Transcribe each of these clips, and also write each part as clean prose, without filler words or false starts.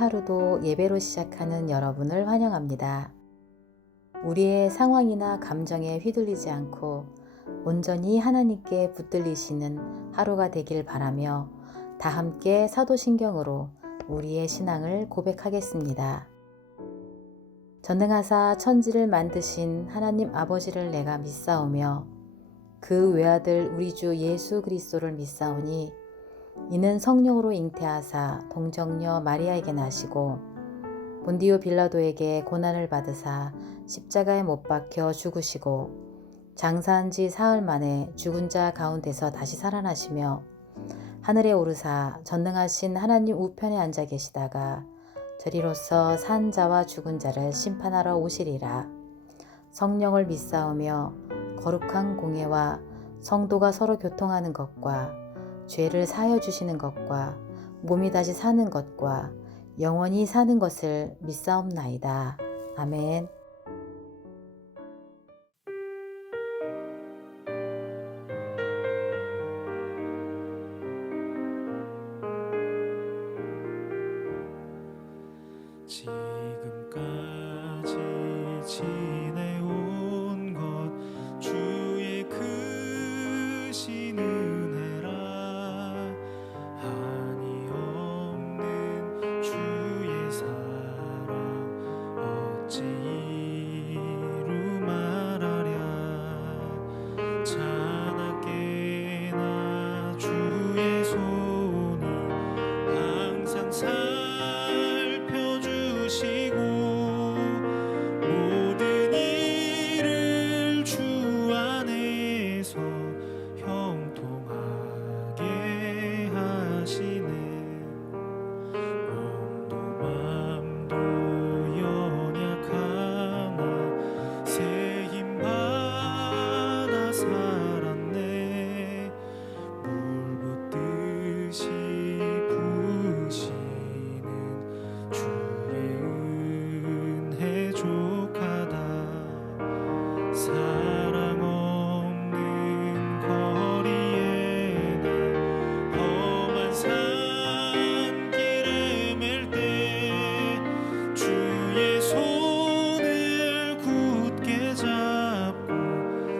하루도 예배로 시작하는 여러분을 환영합니다. 우리의 상황이나 감정에 휘둘리지 않고 온전히 하나님께 붙들리시는 하루가 되길 바라며 다 함께 사도신경으로 우리의 신앙을 고백하겠습니다. 전능하사 천지를 만드신 하나님 아버지를 내가 믿사오며 그 외아들 우리 주 예수 그리스도를 믿사오니 이는 성령으로 잉태하사 동정녀 마리아에게 나시고 본디오 빌라도에게 고난을 받으사 십자가에 못 박혀 죽으시고 장사한 지 사흘 만에 죽은 자 가운데서 다시 살아나시며 하늘에 오르사 전능하신 하나님 우편에 앉아 계시다가 저리로서 산 자와 죽은 자를 심판하러 오시리라. 성령을 믿사오며 거룩한 공예와 성도가 서로 교통하는 것과 죄를 사하여 주시는 것과 몸이 다시 사는 것과 영원히 사는 것을 믿사옵나이다. 아멘. 지금까지 지내온 것 주의 크신 은혜라. 한이 없는 주의 사랑 어찌 이루 말하랴. 자나깨나 주의 손이 항상 살펴주시고 모든 일을 주 안에서 형통하게 하시네. 몸도 맘도 연약하나 새 힘 받아 살았네. 물 붓듯이 부으시는 주의 은혜 족하다. 사랑 없는 거리에 나 험한 산길을 헤맬 때 주의 손을 굳게 잡고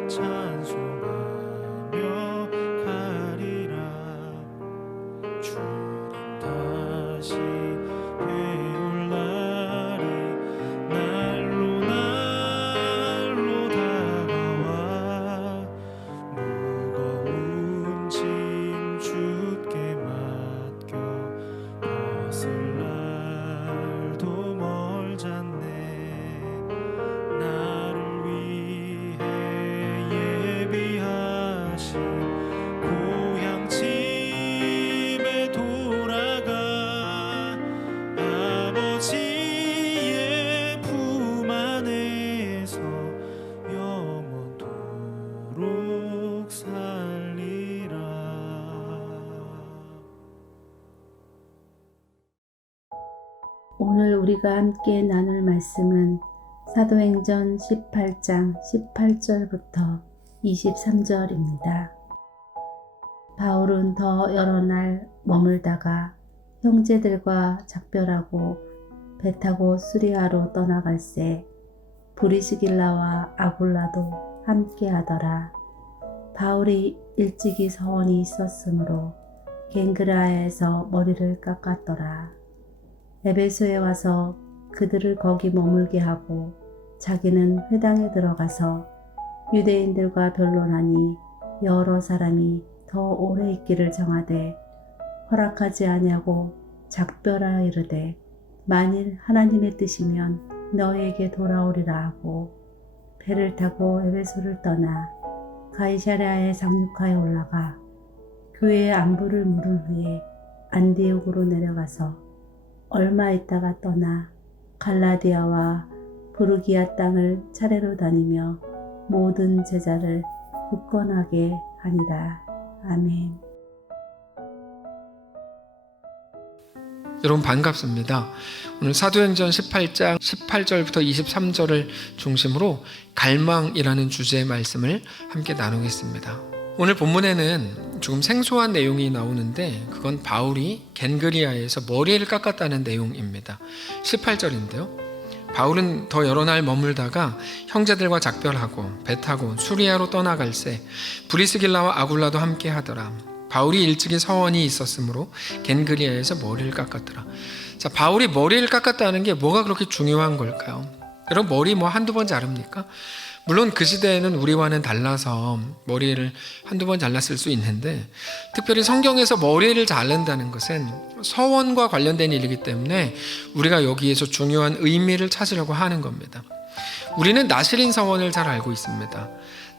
찬송하며 가리라. 주님 다시 배울 날이 날로 다가와 무거운 짐 주께 맡겨 벗을 날도 멀잖네. 나를 위해 예비하신 고향 집에 돌아가 아버지의 품 안에서 영원토록 살리라. 오늘 우리가 함께 나눌 말씀은 사도행전 18장 18절부터 23절입니다. 바울은 더 여러 날 머물다가 형제들과 작별하고 배 타고 수리아로 떠나갈새 브리스길라와 아굴라도 함께하더라. 바울이 일찍이 서원이 있었으므로 갱그라에서 머리를 깎았더라. 에베소에 와서 그들을 거기 머물게 하고 자기는 회당에 들어가서 유대인들과 변론하니 여러 사람이 더 오래 있기를 정하되 허락하지 아니하고 작별하여 이르되 만일 하나님의 뜻이면 너희에게 돌아오리라 하고 배를 타고 에베소를 떠나 가이사랴에 상륙하여 올라가 교회의 안부를 물을 위해 안디옥으로 내려가서 얼마 있다가 떠나 갈라디아와 부르기아 땅을 차례로 다니며 모든 제자를 굳건하게 하니라. 아멘. 여러분 반갑습니다. 오늘 사도행전 18장 18절부터 23절을 중심으로 갈망이라는 주제의 말씀을 함께 나누겠습니다. 오늘 본문에는 조금 생소한 내용이 나오는데 그건 바울이 겐그리아에서 머리를 깎았다는 내용입니다. 18절인데요. 바울은 더 여러 날 머물다가 형제들과 작별하고 배 타고 수리아로 떠나갈새 브리스길라와 아굴라도 함께 하더라. 바울이 일찍이 서원이 있었으므로 겐그리아에서 머리를 깎았더라. 자, 바울이 머리를 깎았다는 게 뭐가 그렇게 중요한 걸까요? 여러분, 머리 한두 번 자릅니까? 물론 그 시대에는 우리와는 달라서 머리를 한두 번 잘랐을 수 있는데, 특별히 성경에서 머리를 자른다는 것은 서원과 관련된 일이기 때문에 우리가 여기에서 중요한 의미를 찾으려고 하는 겁니다. 우리는 나시린 서원을 잘 알고 있습니다.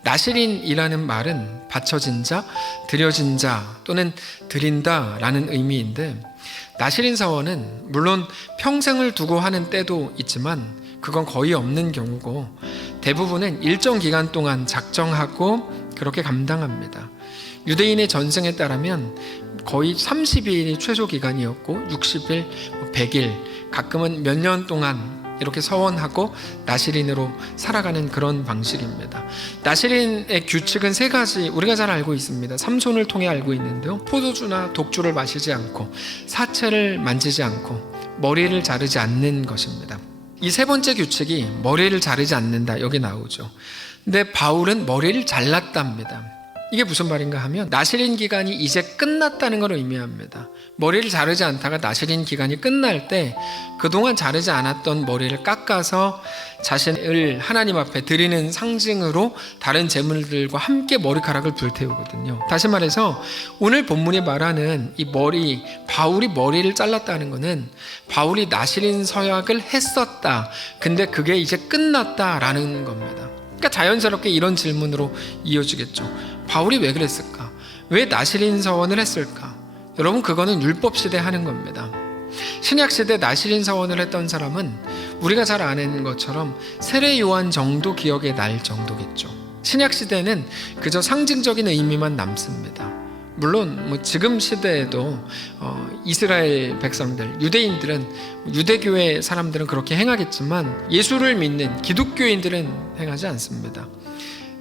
나시린이라는 말은 바쳐진 자, 드려진 자 또는 드린다라는 의미인데, 나시린 서원은 물론 평생을 두고 하는 때도 있지만 그건 거의 없는 경우고, 대부분은 일정 기간 동안 작정하고 그렇게 감당합니다. 유대인의 전승에 따르면 거의 30일이 최소 기간이었고 60일, 100일, 가끔은 몇 년 동안 이렇게 서원하고 나시린으로 살아가는 그런 방식입니다. 나시린의 규칙은 3가지 우리가 잘 알고 있습니다. 삼손을 통해 알고 있는데요. 포도주나 독주를 마시지 않고, 사체를 만지지 않고, 머리를 자르지 않는 것입니다. 이 3번째 규칙이 머리를 자르지 않는다, 여기 나오죠. 근데 바울은 머리를 잘랐답니다. 이게 무슨 말인가 하면 나시린 기간이 이제 끝났다는 걸 의미합니다. 머리를 자르지 않다가 나시린 기간이 끝날 때 그동안 자르지 않았던 머리를 깎아서 자신을 하나님 앞에 드리는 상징으로 다른 제물들과 함께 머리카락을 불태우거든요. 다시 말해서 오늘 본문이 말하는 이 머리, 바울이 머리를 잘랐다는 것은 바울이 나시린 서약을 했었다, 근데 그게 이제 끝났다라는 겁니다. 그러니까 자연스럽게 이런 질문으로 이어지겠죠. 바울이 왜 그랬을까? 왜 나시린 서원을 했을까? 여러분, 그거는 율법 시대 하는 겁니다. 신약 시대 나시린 서원을 했던 사람은 우리가 잘 아는 것처럼 세례 요한 정도 기억에 날 정도겠죠. 신약 시대는 그저 상징적인 의미만 남습니다. 물론 지금 시대에도 이스라엘 백성들, 유대인들은, 유대교회 사람들은 그렇게 행하겠지만 예수를 믿는 기독교인들은 행하지 않습니다.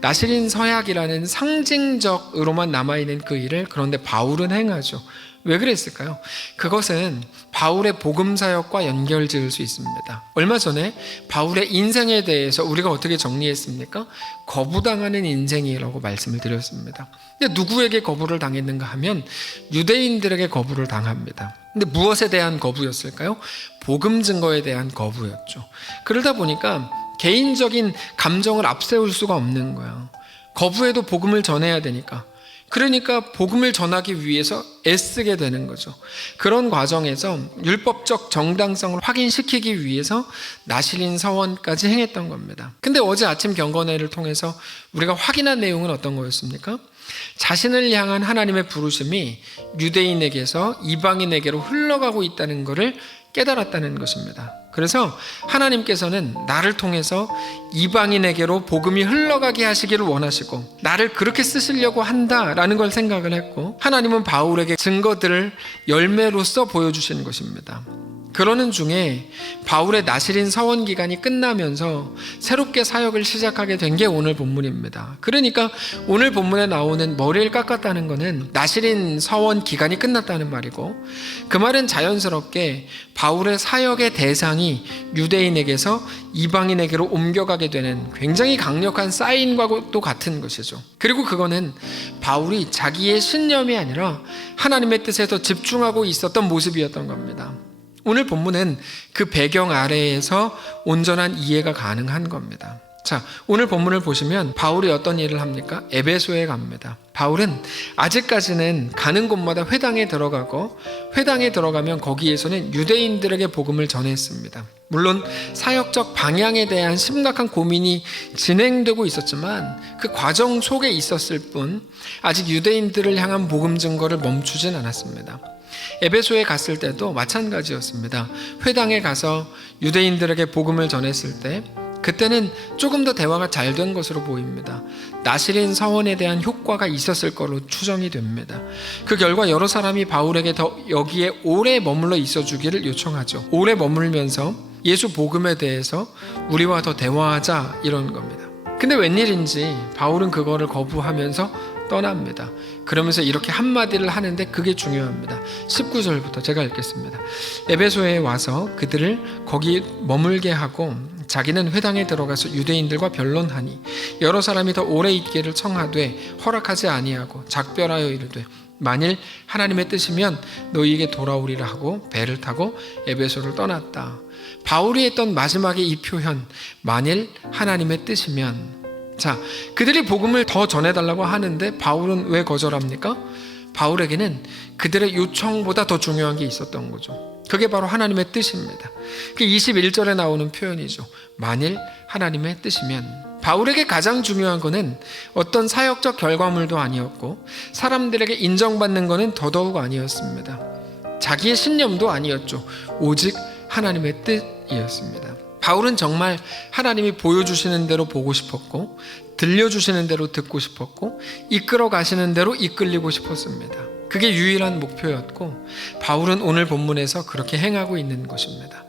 나시린 서약이라는 상징적으로만 남아있는 그 일을 그런데 바울은 행하죠. 왜 그랬을까요? 그것은 바울의 복음 사역과 연결 지을 수 있습니다. 얼마 전에 바울의 인생에 대해서 우리가 어떻게 정리했습니까? 거부당하는 인생이라고 말씀을 드렸습니다. 근데 누구에게 거부를 당했는가 하면 유대인들에게 거부를 당합니다. 근데 무엇에 대한 거부였을까요? 복음 증거에 대한 거부였죠. 그러다 보니까 개인적인 감정을 앞세울 수가 없는 거예요. 거부해도 복음을 전해야 되니까. 그러니까 복음을 전하기 위해서 애쓰게 되는 거죠. 그런 과정에서 율법적 정당성을 확인시키기 위해서 나시린 서원까지 행했던 겁니다. 근데 어제 아침 경건회를 통해서 우리가 확인한 내용은 어떤 거였습니까? 자신을 향한 하나님의 부르심이 유대인에게서 이방인에게로 흘러가고 있다는 것을 깨달았다는 것입니다. 그래서 하나님께서는 나를 통해서 이방인에게로 복음이 흘러가게 하시기를 원하시고 나를 그렇게 쓰시려고 한다라는 걸 생각을 했고, 하나님은 바울에게 증거들을 열매로써 보여주시는 것입니다. 그러는 중에 바울의 나시린 서원 기간이 끝나면서 새롭게 사역을 시작하게 된 게 오늘 본문입니다. 그러니까 오늘 본문에 나오는 머리를 깎았다는 것은 나시린 서원 기간이 끝났다는 말이고, 그 말은 자연스럽게 바울의 사역의 대상이 유대인에게서 이방인에게로 옮겨가게 되는 굉장히 강력한 사인과도 같은 것이죠. 그리고 그거는 바울이 자기의 신념이 아니라 하나님의 뜻에 더 집중하고 있었던 모습이었던 겁니다. 오늘 본문은 그 배경 아래에서 온전한 이해가 가능한 겁니다. 자, 오늘 본문을 보시면 바울이 어떤 일을 합니까? 에베소에 갑니다. 바울은 아직까지는 가는 곳마다 회당에 들어가고, 회당에 들어가면 거기에서는 유대인들에게 복음을 전했습니다. 물론 사역적 방향에 대한 심각한 고민이 진행되고 있었지만 그 과정 속에 있었을 뿐 아직 유대인들을 향한 복음 증거를 멈추진 않았습니다. 에베소에 갔을 때도 마찬가지였습니다. 회당에 가서 유대인들에게 복음을 전했을 때 그때는 조금 더 대화가 잘 된 것으로 보입니다. 나시린 서원에 대한 효과가 있었을 거로 추정이 됩니다. 그 결과 여러 사람이 바울에게 더 여기에 오래 머물러 있어 주기를 요청하죠. 오래 머물면서 예수 복음에 대해서 우리와 더 대화하자, 이런 겁니다. 근데 웬일인지 바울은 그거를 거부하면서 떠납니다. 그러면서 이렇게 한마디를 하는데 그게 중요합니다. 19절부터 제가 읽겠습니다. 에베소에 와서 그들을 거기 머물게 하고 자기는 회당에 들어가서 유대인들과 변론하니 여러 사람이 더 오래 있기를 청하되 허락하지 아니하고 작별하여 이르되 만일 하나님의 뜻이면 너희에게 돌아오리라 하고 배를 타고 에베소를 떠났다. 바울이 했던 마지막에 이 표현, 만일 하나님의 뜻이면. 자, 그들이 복음을 더 전해달라고 하는데 바울은 왜 거절합니까? 바울에게는 그들의 요청보다 더 중요한 게 있었던 거죠. 그게 바로 하나님의 뜻입니다. 그게 21절에 나오는 표현이죠. 만일 하나님의 뜻이면. 바울에게 가장 중요한 것은 어떤 사역적 결과물도 아니었고 사람들에게 인정받는 것은 더더욱 아니었습니다. 자기의 신념도 아니었죠. 오직 하나님의 뜻이었습니다. 바울은 정말 하나님이 보여주시는 대로 보고 싶었고 들려주시는 대로 듣고 싶었고 이끌어 가시는 대로 이끌리고 싶었습니다. 그게 유일한 목표였고 바울은 오늘 본문에서 그렇게 행하고 있는 것입니다.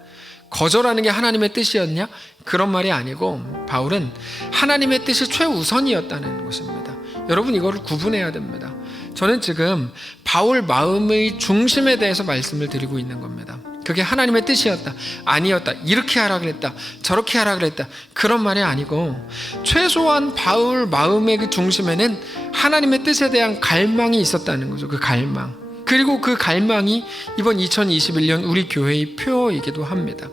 거절하는 게 하나님의 뜻이었냐? 그런 말이 아니고 바울은 하나님의 뜻이 최우선이었다는 것입니다. 여러분 이거를 구분해야 됩니다. 저는 지금 바울 마음의 중심에 대해서 말씀을 드리고 있는 겁니다. 그게 하나님의 뜻이었다, 아니었다, 이렇게 하라 그랬다, 저렇게 하라 그랬다, 그런 말이 아니고 최소한 바울 마음의 그 중심에는 하나님의 뜻에 대한 갈망이 있었다는 거죠. 그 갈망. 그리고 그 갈망이 이번 2021년 우리 교회의 표이기도 합니다.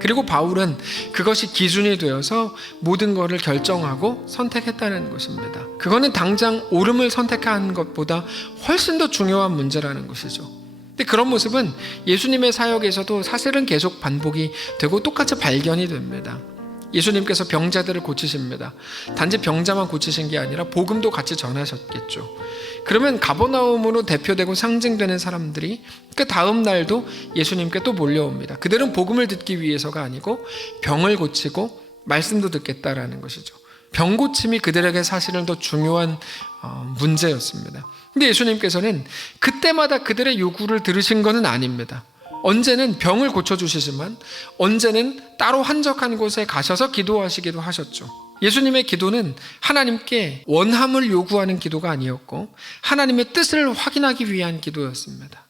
그리고 바울은 그것이 기준이 되어서 모든 것을 결정하고 선택했다는 것입니다. 그거는 당장 옳음을 선택한 것보다 훨씬 더 중요한 문제라는 것이죠. 근데 그런 모습은 예수님의 사역에서도 사실은 계속 반복이 되고 똑같이 발견이 됩니다. 예수님께서 병자들을 고치십니다. 단지 병자만 고치신 게 아니라 복음도 같이 전하셨겠죠. 그러면 가버나움으로 대표되고 상징되는 사람들이 그 다음 날도 예수님께 또 몰려옵니다. 그들은 복음을 듣기 위해서가 아니고 병을 고치고 말씀도 듣겠다라는 것이죠. 병 고침이 그들에게 사실은 더 중요한 문제였습니다. 근데 예수님께서는 그때마다 그들의 요구를 들으신 것은 아닙니다. 언제는 병을 고쳐주시지만 언제는 따로 한적한 곳에 가셔서 기도하시기도 하셨죠. 예수님의 기도는 하나님께 원함을 요구하는 기도가 아니었고 하나님의 뜻을 확인하기 위한 기도였습니다.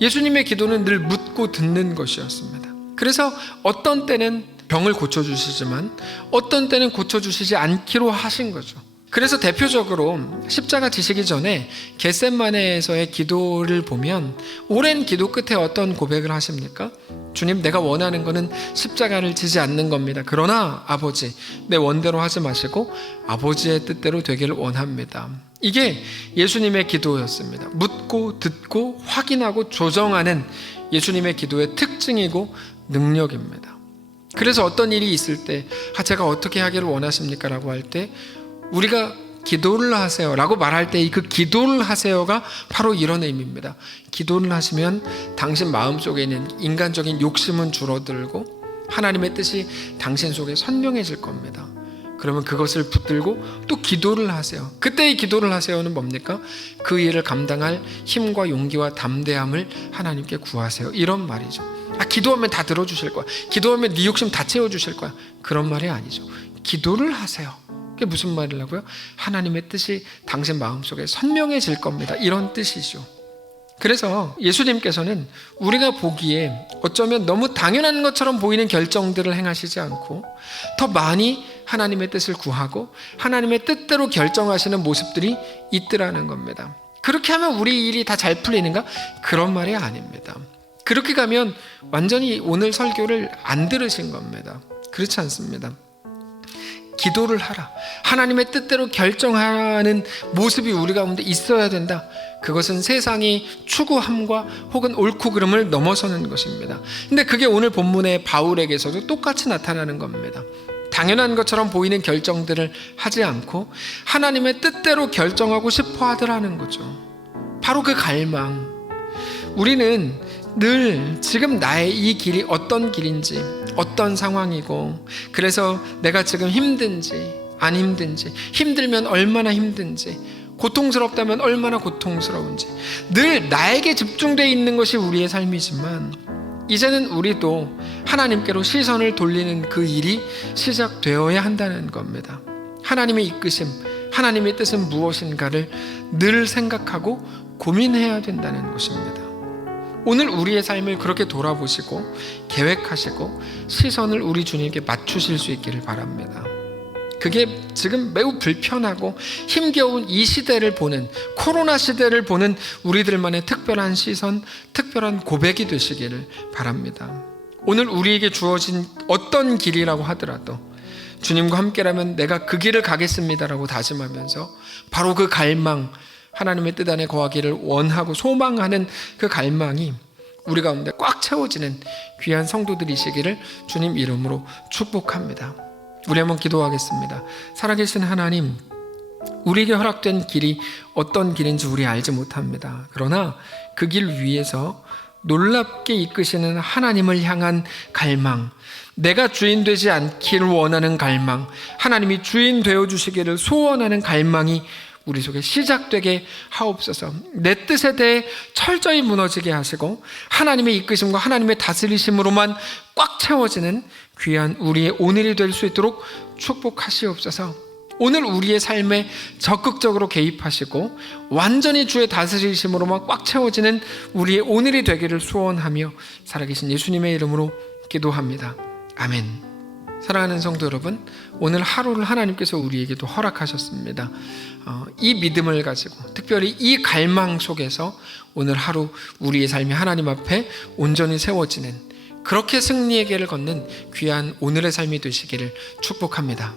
예수님의 기도는 늘 묻고 듣는 것이었습니다. 그래서 어떤 때는 병을 고쳐주시지만 어떤 때는 고쳐주시지 않기로 하신 거죠. 그래서 대표적으로 십자가 지시기 전에 겟셋마네에서의 기도를 보면 오랜 기도 끝에 어떤 고백을 하십니까? 주님, 내가 원하는 것은 십자가를 지지 않는 겁니다. 그러나 아버지, 내 원대로 하지 마시고 아버지의 뜻대로 되기를 원합니다. 이게 예수님의 기도였습니다. 묻고 듣고 확인하고 조정하는 예수님의 기도의 특징이고 능력입니다. 그래서 어떤 일이 있을 때 제가 어떻게 하기를 원하십니까? 라고 할 때 우리가 기도를 하세요 라고 말할 때 그 기도를 하세요가 바로 이런 의미입니다. 기도를 하시면 당신 마음속에 있는 인간적인 욕심은 줄어들고 하나님의 뜻이 당신 속에 선명해질 겁니다. 그러면 그것을 붙들고 또 기도를 하세요. 그때의 기도를 하세요는 뭡니까? 그 일을 감당할 힘과 용기와 담대함을 하나님께 구하세요. 이런 말이죠. 기도하면 다 들어주실 거야. 기도하면 네 욕심 다 채워주실 거야. 그런 말이 아니죠. 기도를 하세요. 그게 무슨 말이라고요? 하나님의 뜻이 당신 마음속에 선명해질 겁니다. 이런 뜻이죠. 그래서 예수님께서는 우리가 보기에 어쩌면 너무 당연한 것처럼 보이는 결정들을 행하시지 않고 더 많이 하나님의 뜻을 구하고 하나님의 뜻대로 결정하시는 모습들이 있더라는 겁니다. 그렇게 하면 우리 일이 다 잘 풀리는가? 그런 말이 아닙니다. 그렇게 가면 완전히 오늘 설교를 안 들으신 겁니다. 그렇지 않습니다. 기도를 하라. 하나님의 뜻대로 결정하는 모습이 우리 가운데 있어야 된다. 그것은 세상이 추구함과 혹은 옳고 그름을 넘어서는 것입니다. 근데 그게 오늘 본문의 바울에게서도 똑같이 나타나는 겁니다. 당연한 것처럼 보이는 결정들을 하지 않고 하나님의 뜻대로 결정하고 싶어 하더라는 거죠. 바로 그 갈망. 우리는 늘 지금 나의 이 길이 어떤 길인지, 어떤 상황이고, 그래서 내가 지금 힘든지 안 힘든지, 힘들면 얼마나 힘든지, 고통스럽다면 얼마나 고통스러운지 늘 나에게 집중되어 있는 것이 우리의 삶이지만 이제는 우리도 하나님께로 시선을 돌리는 그 일이 시작되어야 한다는 겁니다. 하나님의 이끄심, 하나님의 뜻은 무엇인가를 늘 생각하고 고민해야 된다는 것입니다. 오늘 우리의 삶을 그렇게 돌아보시고 계획하시고 시선을 우리 주님께 맞추실 수 있기를 바랍니다. 그게 지금 매우 불편하고 힘겨운 이 시대를 보는, 코로나 시대를 보는 우리들만의 특별한 시선, 특별한 고백이 되시기를 바랍니다. 오늘 우리에게 주어진 어떤 길이라고 하더라도 주님과 함께라면 내가 그 길을 가겠습니다라고 다짐하면서 바로 그 갈망, 하나님의 뜻 안에 거하기를 원하고 소망하는 그 갈망이 우리 가운데 꽉 채워지는 귀한 성도들이시기를 주님 이름으로 축복합니다. 우리 한번 기도하겠습니다. 살아계신 하나님, 우리에게 허락된 길이 어떤 길인지 우리 알지 못합니다. 그러나 그 길 위에서 놀랍게 이끄시는 하나님을 향한 갈망, 내가 주인 되지 않기를 원하는 갈망, 하나님이 주인 되어주시기를 소원하는 갈망이 우리 속에 시작되게 하옵소서. 내 뜻에 대해 철저히 무너지게 하시고 하나님의 이끄심과 하나님의 다스리심으로만 꽉 채워지는 귀한 우리의 오늘이 될 수 있도록 축복하시옵소서. 오늘 우리의 삶에 적극적으로 개입하시고 완전히 주의 다스리심으로만 꽉 채워지는 우리의 오늘이 되기를 소원하며 살아계신 예수님의 이름으로 기도합니다. 아멘. 사랑하는 성도 여러분, 오늘 하루를 하나님께서 우리에게도 허락하셨습니다. 이 믿음을 가지고 특별히 이 갈망 속에서 오늘 하루 우리의 삶이 하나님 앞에 온전히 세워지는, 그렇게 승리의 길을 걷는 귀한 오늘의 삶이 되시기를 축복합니다.